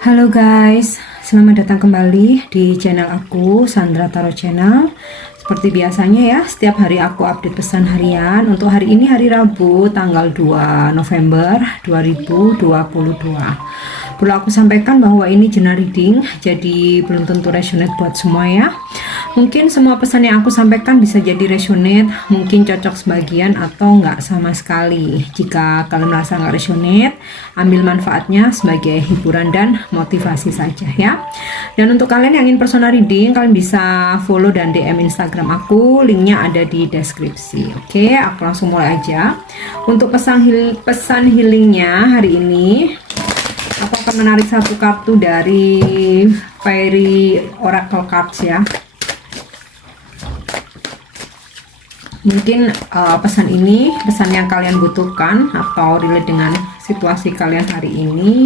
Halo guys, selamat datang kembali di channel aku, Sandra Tarot Channel. Seperti biasanya ya, setiap hari aku update pesan harian. Untuk hari ini hari Rabu, tanggal 2 November 2022. Perlu aku sampaikan bahwa ini general reading, jadi belum tentu resonate buat semua ya. Mungkin semua pesan yang aku sampaikan bisa jadi resonate, mungkin cocok sebagian atau enggak sama sekali. Jika kalian merasa enggak resonate, ambil manfaatnya sebagai hiburan dan motivasi saja ya. Dan untuk kalian yang ingin personal reading, kalian bisa follow dan DM Instagram aku, linknya ada di deskripsi. Oke, aku langsung mulai aja. Untuk pesan healingnya hari ini, aku akan menarik satu kartu dari Fairy Oracle Cards ya. Mungkin pesan ini pesan yang kalian butuhkan atau relate dengan situasi kalian hari ini.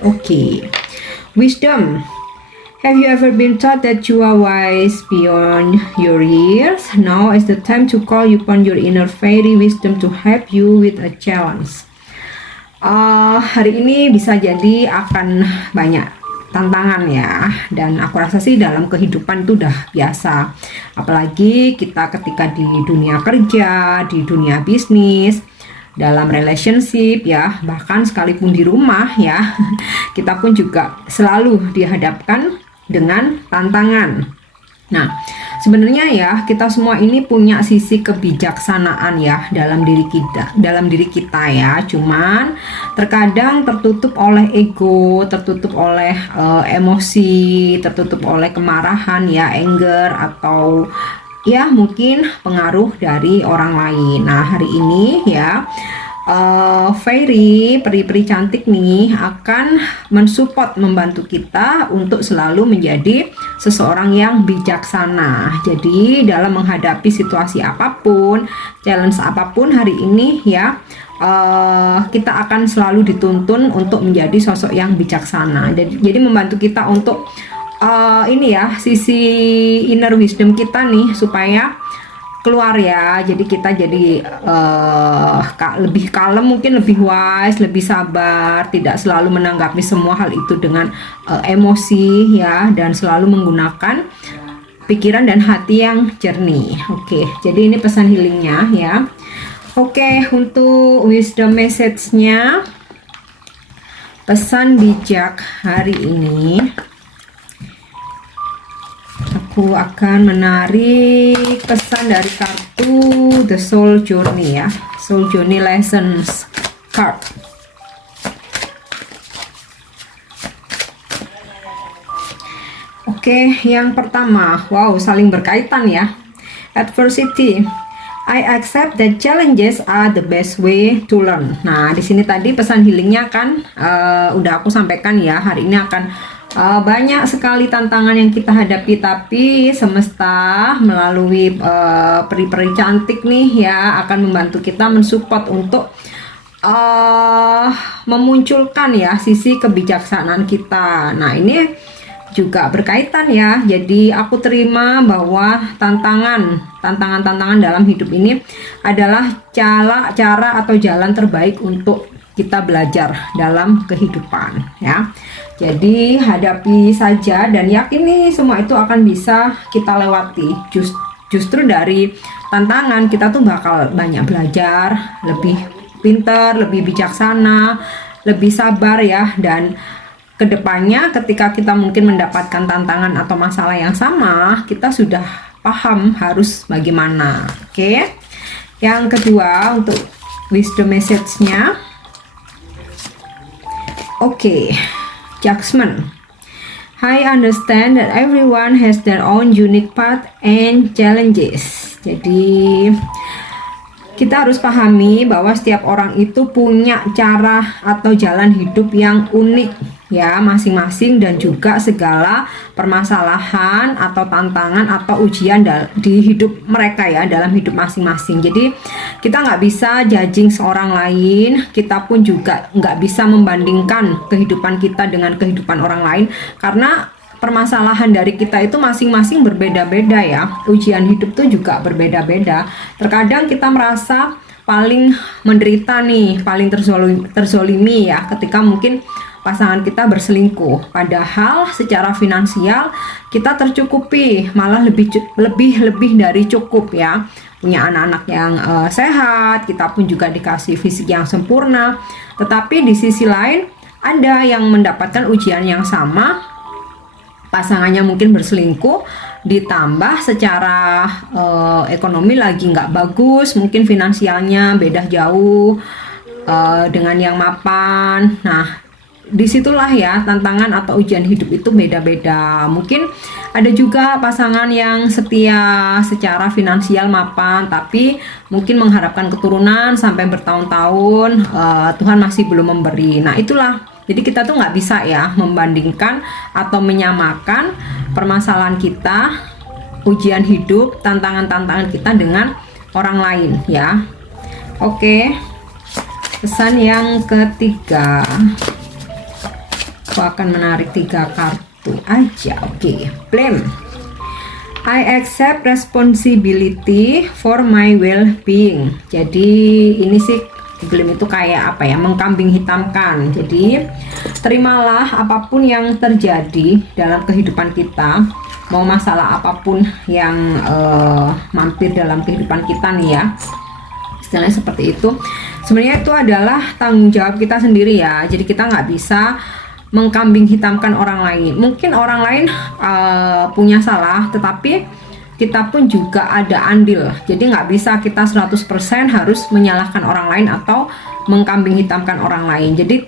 Oke. Wisdom. Have you ever been taught that you are wise beyond your years? Now is the time to call upon your inner fairy wisdom to help you with a challenge. Hari ini bisa jadi akan banyak tantangan ya, dan aku rasa sih dalam kehidupan itu udah biasa, apalagi kita ketika di dunia kerja, di dunia bisnis, dalam relationship ya, bahkan sekalipun di rumah ya, kita pun juga selalu dihadapkan dengan tantangan. Nah, sebenarnya ya kita semua ini punya sisi kebijaksanaan ya dalam diri kita ya. Cuman terkadang tertutup oleh ego, tertutup oleh emosi, tertutup oleh kemarahan ya, anger, atau ya mungkin pengaruh dari orang lain. Nah, hari ini ya Fairy, peri-peri cantik nih akan mensupport, membantu kita untuk selalu menjadi seseorang yang bijaksana. Jadi dalam menghadapi situasi apapun, challenge apapun hari ini ya, kita akan selalu dituntun untuk menjadi sosok yang bijaksana. Jadi membantu kita untuk ini ya, sisi inner wisdom kita nih supaya keluar ya. Jadi kita jadi lebih kalem, mungkin lebih wise, lebih sabar, tidak selalu menanggapi semua hal itu dengan emosi ya, dan selalu menggunakan pikiran dan hati yang jernih. Oke, jadi ini pesan healingnya ya. Oke, untuk wisdom message-nya, pesan bijak hari ini, aku akan menarik pesan dari kartu The Soul Journey ya, Soul Journey Lessons card. Oke, yang pertama, wow, saling berkaitan ya. Adversity. I accept that challenges are the best way to learn. Nah, di sini tadi pesan healingnya kan udah aku sampaikan ya, hari ini akan banyak sekali tantangan yang kita hadapi, tapi semesta melalui peri-peri cantik nih ya akan membantu kita, mensupport untuk memunculkan ya sisi kebijaksanaan kita. Nah, ini juga berkaitan ya. Jadi aku terima bahwa tantangan dalam hidup ini adalah cara atau jalan terbaik untuk kita belajar dalam kehidupan ya. Jadi hadapi saja dan yakini semua itu akan bisa kita lewati. Justru dari tantangan kita tuh bakal banyak belajar, lebih pintar, lebih bijaksana, lebih sabar ya. Dan kedepannya ketika kita mungkin mendapatkan tantangan atau masalah yang sama, kita sudah paham harus bagaimana. Oke. Yang kedua, untuk wisdom message-nya, oke. Judgment. I understand that everyone has their own unique path and challenges. Jadi kita harus pahami bahwa setiap orang itu punya cara atau jalan hidup yang unik ya masing-masing, dan juga segala permasalahan atau tantangan atau ujian di hidup mereka ya, dalam hidup masing-masing. Jadi kita nggak bisa judging seorang lain, kita pun juga nggak bisa membandingkan kehidupan kita dengan kehidupan orang lain, karena permasalahan dari kita itu masing-masing berbeda-beda ya. Ujian hidup tuh juga berbeda-beda. Terkadang kita merasa paling menderita nih, paling terzolimi ya, ketika mungkin pasangan kita berselingkuh, padahal secara finansial kita tercukupi, malah lebih dari cukup ya, punya anak-anak yang sehat, kita pun juga dikasih fisik yang sempurna. Tetapi di sisi lain ada yang mendapatkan ujian yang sama, pasangannya mungkin berselingkuh, ditambah secara ekonomi lagi nggak bagus, mungkin finansialnya beda jauh dengan yang mapan. Nah, disitulah ya tantangan atau ujian hidup itu beda-beda. Mungkin ada juga pasangan yang setia secara finansial mapan, tapi mungkin mengharapkan keturunan sampai bertahun-tahun, Tuhan masih belum memberi. Nah, itulah. Jadi kita tuh nggak bisa ya membandingkan atau menyamakan permasalahan kita, ujian hidup, tantangan-tantangan kita dengan orang lain ya. Oke, pesan yang ketiga, aku akan menarik 3 kartu aja. Oke, blame. I accept responsibility for my well-being. Jadi ini sih blame itu kayak apa ya, mengkambing hitamkan. Jadi terimalah apapun yang terjadi dalam kehidupan kita, mau masalah apapun yang mampir dalam kehidupan kita nih ya, istilahnya seperti itu. Sebenarnya itu adalah tanggung jawab kita sendiri ya. Jadi kita nggak bisa mengkambing hitamkan orang lain. Mungkin orang lain punya salah, tetapi kita pun juga ada andil. Jadi nggak bisa kita 100% harus menyalahkan orang lain atau mengkambing hitamkan orang lain. Jadi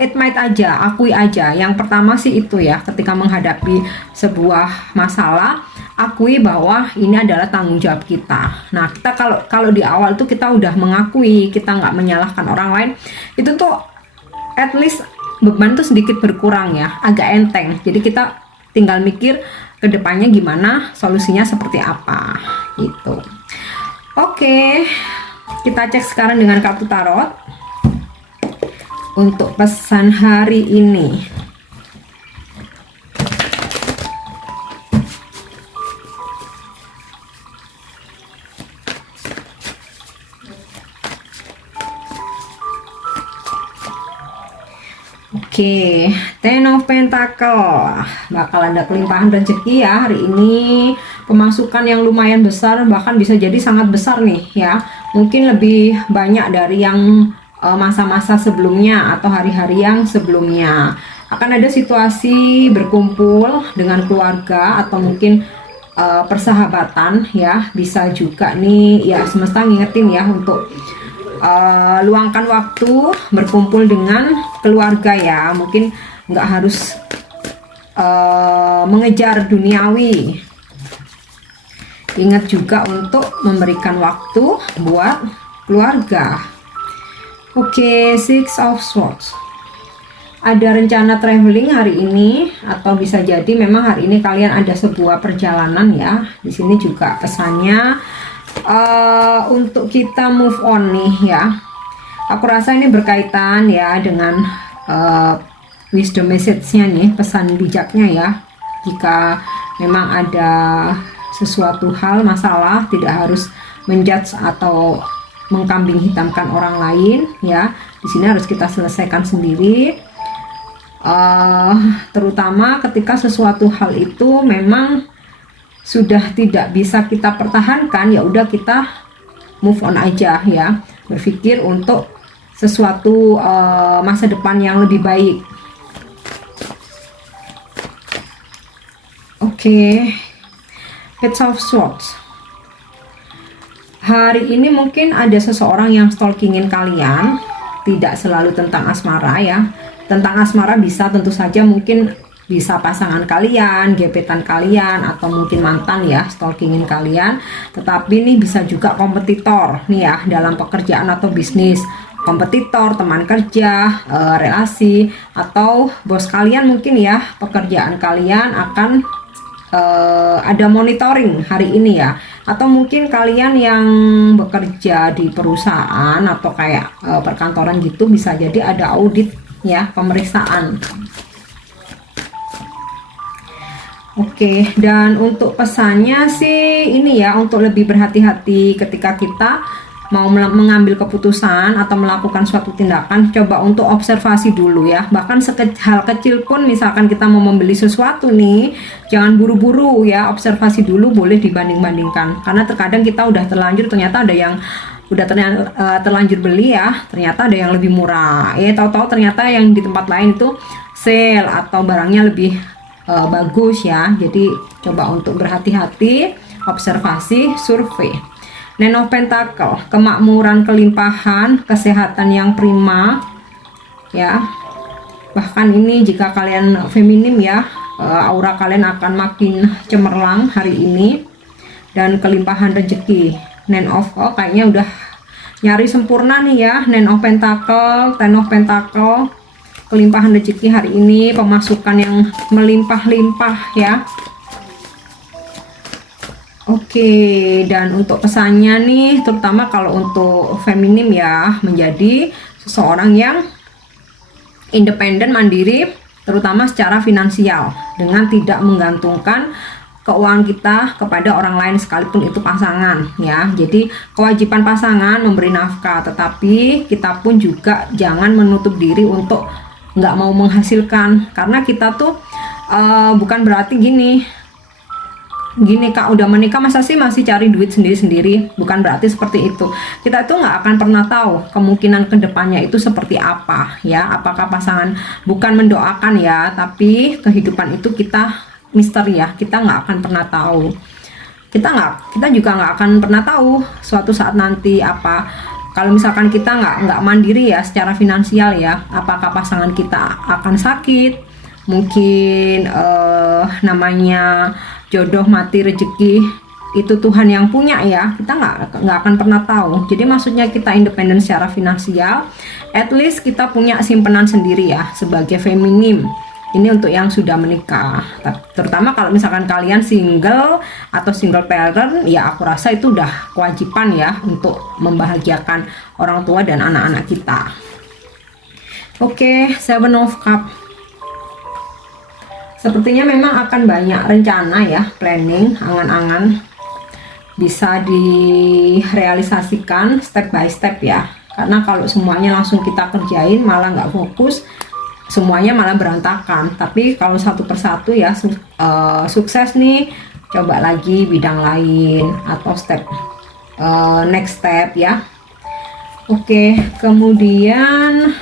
admit aja, akui aja. Yang pertama sih itu ya, ketika menghadapi sebuah masalah, akui bahwa ini adalah tanggung jawab kita. Nah, kita kalau di awal tuh kita udah mengakui, kita nggak menyalahkan orang lain, itu tuh at least beban tuh sedikit berkurang ya, agak enteng. Jadi kita tinggal mikir kedepannya gimana, solusinya seperti apa gitu. Oke, kita cek sekarang dengan kartu tarot untuk pesan hari ini. Oke, Ten of Pentacle, bakal ada kelimpahan rezeki ya hari ini, pemasukan yang lumayan besar, bahkan bisa jadi sangat besar nih ya, mungkin lebih banyak dari yang masa-masa sebelumnya atau hari-hari yang sebelumnya. Akan ada situasi berkumpul dengan keluarga atau mungkin persahabatan ya, bisa juga nih ya, semesta ngingetin ya untuk luangkan waktu berkumpul dengan keluarga ya. Mungkin nggak harus mengejar duniawi. Ingat juga untuk memberikan waktu buat keluarga. Oke, Six of Swords. Ada rencana traveling hari ini, atau bisa jadi memang hari ini kalian ada sebuah perjalanan ya. Di sini juga pesannya untuk kita move on nih ya. Aku rasa ini berkaitan ya dengan wisdom message-nya nih, pesan bijaknya ya. Jika memang ada sesuatu hal masalah, tidak harus menjudge atau mengkambing hitamkan orang lain ya. Di sini harus kita selesaikan sendiri. Terutama ketika sesuatu hal itu memang sudah tidak bisa kita pertahankan, ya udah kita move on aja ya, berpikir untuk sesuatu masa depan yang lebih baik. Oke, Page of Swords. Hari ini mungkin ada seseorang yang stalkingin kalian, tidak selalu tentang asmara ya. Tentang asmara bisa tentu saja, mungkin bisa pasangan kalian, gebetan kalian, atau mungkin mantan ya stalkingin kalian. Tetapi ini bisa juga kompetitor nih ya, dalam pekerjaan atau bisnis. Kompetitor, teman kerja, relasi, atau bos kalian mungkin ya, pekerjaan kalian akan ada monitoring hari ini ya. Atau mungkin kalian yang bekerja di perusahaan atau kayak perkantoran gitu, bisa jadi ada audit ya, pemeriksaan. Oke, dan untuk pesannya sih ini ya, untuk lebih berhati-hati ketika kita mau mengambil keputusan atau melakukan suatu tindakan, coba untuk observasi dulu ya. Bahkan hal kecil pun, misalkan kita mau membeli sesuatu nih, jangan buru-buru ya, observasi dulu, boleh dibanding-bandingkan. Karena terkadang kita udah terlanjur, ternyata ada yang udah terlanjur beli ya, ternyata ada yang lebih murah. Tahu-tahu ternyata yang di tempat lain itu sale atau barangnya lebih bagus ya. Jadi coba untuk berhati-hati, observasi, survei. Nine of Pentacle, kemakmuran, kelimpahan, kesehatan yang prima ya. Bahkan ini jika kalian feminim ya, aura kalian akan makin cemerlang hari ini, dan kelimpahan rezeki. Nine of kayaknya udah nyari sempurna nih ya. Nine of Pentacle, Ten of Pentacle, kelimpahan rezeki hari ini, pemasukan yang melimpah-limpah ya. Oke, dan untuk pesannya nih, terutama kalau untuk feminim ya, menjadi seseorang yang independen, mandiri, terutama secara finansial, dengan tidak menggantungkan keuangan kita kepada orang lain sekalipun itu pasangan ya. Jadi kewajiban pasangan memberi nafkah, tetapi kita pun juga jangan menutup diri untuk nggak mau menghasilkan, karena kita tuh bukan berarti gini Kak, udah menikah masa sih masih cari duit sendiri-sendiri, bukan berarti seperti itu. Kita tuh nggak akan pernah tahu kemungkinan kedepannya itu seperti apa ya. Apakah pasangan, bukan mendoakan ya, tapi kehidupan itu kita misteri ya, kita nggak akan pernah tahu. Kita juga nggak akan pernah tahu suatu saat nanti apa, kalau misalkan kita nggak mandiri ya secara finansial ya, apakah pasangan kita akan sakit, mungkin namanya jodoh mati rezeki itu Tuhan yang punya ya, kita nggak akan pernah tahu. Jadi maksudnya kita independen secara finansial, at least kita punya simpanan sendiri ya sebagai feminim. Ini untuk yang sudah menikah, terutama kalau misalkan kalian single atau single parent ya, aku rasa itu udah kewajiban ya untuk membahagiakan orang tua dan anak-anak kita. Oke, Seven of Cups. Sepertinya memang akan banyak rencana ya, planning, angan-angan bisa direalisasikan step by step ya. Karena kalau semuanya langsung kita kerjain malah nggak fokus, semuanya malah berantakan. Tapi kalau satu persatu ya sukses nih, coba lagi bidang lain atau step next step ya. Oke, kemudian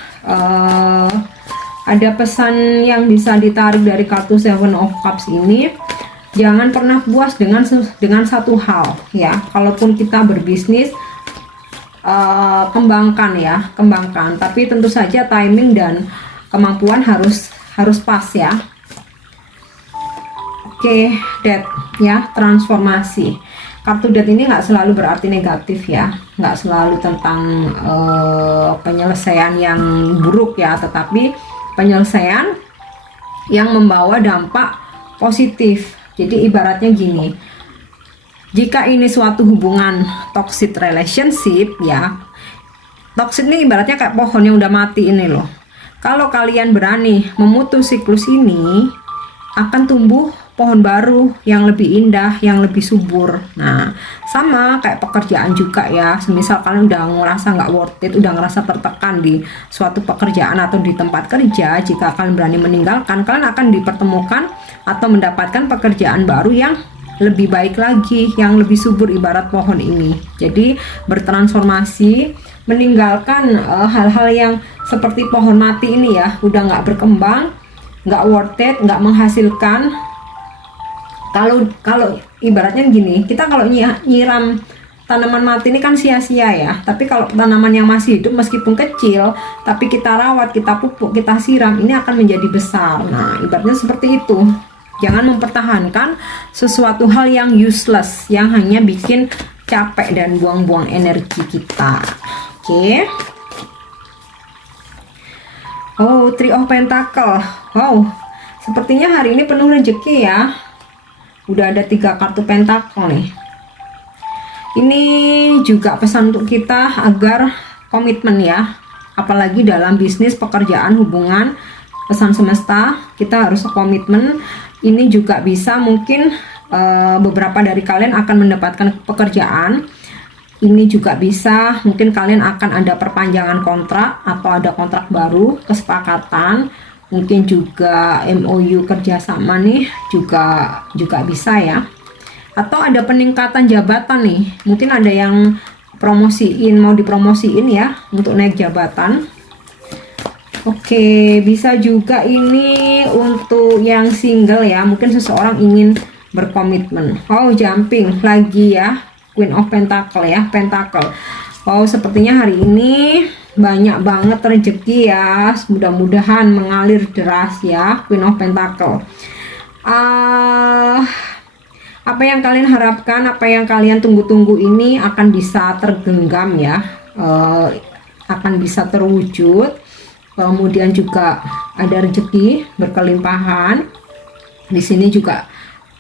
ada pesan yang bisa ditarik dari kartu Seven of Cups ini. Jangan pernah puas dengan satu hal ya. Kalaupun kita berbisnis, kembangkan. Tapi tentu saja timing dan kemampuan harus pas ya. Oke, Death ya, transformasi. Kartu Death ini nggak selalu berarti negatif ya, nggak selalu tentang penyelesaian yang buruk ya, tetapi penyelesaian yang membawa dampak positif. Jadi ibaratnya gini, jika ini suatu hubungan toxic relationship ya, toxic ini ibaratnya kayak pohon yang udah mati ini loh. Kalau kalian berani memutus siklus ini, akan tumbuh pohon baru yang lebih indah, yang lebih subur. Nah, sama kayak pekerjaan juga ya. Semisal kalian udah ngerasa nggak worth it, udah ngerasa tertekan di suatu pekerjaan atau di tempat kerja, jika kalian berani meninggalkan, kalian akan dipertemukan atau mendapatkan pekerjaan baru yang lebih baik lagi, yang lebih subur, ibarat pohon ini. Jadi bertransformasi, meninggalkan hal-hal yang seperti pohon mati ini ya, udah nggak berkembang, nggak worth it, nggak menghasilkan. Kalau ibaratnya gini, kita kalau nyiram tanaman mati ini kan sia-sia ya. Tapi kalau tanaman yang masih hidup meskipun kecil, tapi kita rawat, kita pupuk, kita siram, ini akan menjadi besar. Nah, ibaratnya seperti itu. Jangan mempertahankan sesuatu hal yang useless, yang hanya bikin capek dan buang-buang energi kita. Oke. Oh, Three of Pentacle. Wow, sepertinya hari ini penuh rezeki ya. Udah ada 3 kartu pentakel nih. Ini juga pesan untuk kita agar komitmen ya, apalagi dalam bisnis, pekerjaan, hubungan. Pesan semesta, kita harus komitmen. Ini juga bisa mungkin beberapa dari kalian akan mendapatkan pekerjaan ini juga bisa, mungkin kalian akan ada perpanjangan kontrak atau ada kontrak baru, kesepakatan, mungkin juga MOU kerjasama nih juga bisa ya. Atau ada peningkatan jabatan nih, mungkin ada yang promosiin, mau dipromosiin ya untuk naik jabatan. Oke, bisa juga ini untuk yang single ya, mungkin seseorang ingin berkomitmen. Oh, jumping lagi ya, Queen of Pentacle ya, Pentacle. Oh, sepertinya hari ini banyak banget rezeki ya, mudah-mudahan mengalir deras ya, Queen of Pentacle. Apa yang kalian harapkan, apa yang kalian tunggu-tunggu ini akan bisa tergenggam ya, akan bisa terwujud. Kemudian juga ada rezeki berkelimpahan. Di sini juga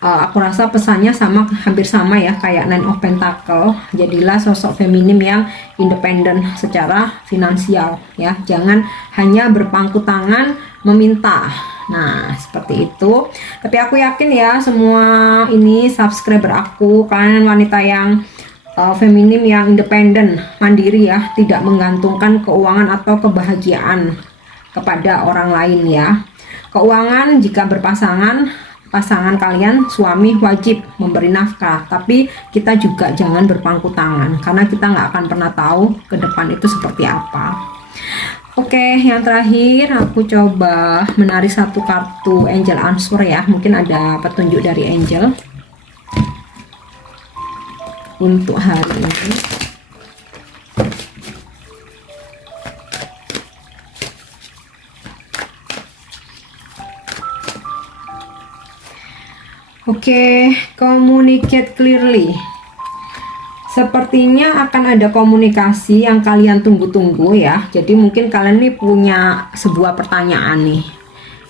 aku rasa pesannya hampir sama ya kayak Nine of Pentacle. Jadilah sosok feminim yang independen secara finansial ya. Jangan hanya berpangku tangan meminta. Nah, seperti itu. Tapi aku yakin ya semua ini subscriber aku, kalian wanita yang feminim yang independen, mandiri ya, tidak menggantungkan keuangan atau kebahagiaan kepada orang lain ya. Keuangan jika pasangan kalian suami wajib memberi nafkah, tapi kita juga jangan berpangku tangan karena kita nggak akan pernah tahu ke depan itu seperti apa. Oke, yang terakhir aku coba menarik satu kartu angel answer ya, mungkin ada petunjuk dari angel untuk hari ini. Oke, communicate clearly. Sepertinya akan ada komunikasi yang kalian tunggu-tunggu ya. Jadi mungkin kalian nih punya sebuah pertanyaan nih.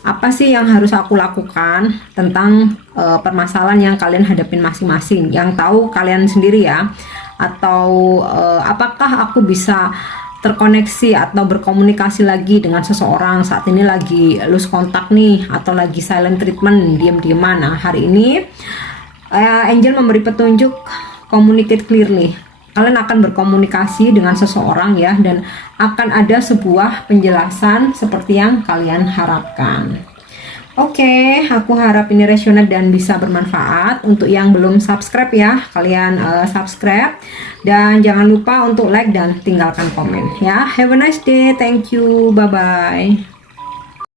Apa sih yang harus aku lakukan tentang permasalahan yang kalian hadapin masing-masing? Yang tahu kalian sendiri ya. Atau apakah aku bisa terkoneksi atau berkomunikasi lagi dengan seseorang saat ini lagi lose kontak nih, atau lagi silent treatment, diam-diaman. Nah, hari ini angel memberi petunjuk communicate clearly. Kalian akan berkomunikasi dengan seseorang ya, dan akan ada sebuah penjelasan seperti yang kalian harapkan. Oke, aku harap ini resonate dan bisa bermanfaat. Untuk yang belum subscribe ya, kalian subscribe. Dan jangan lupa untuk like dan tinggalkan komen ya. Have a nice day, thank you, bye-bye.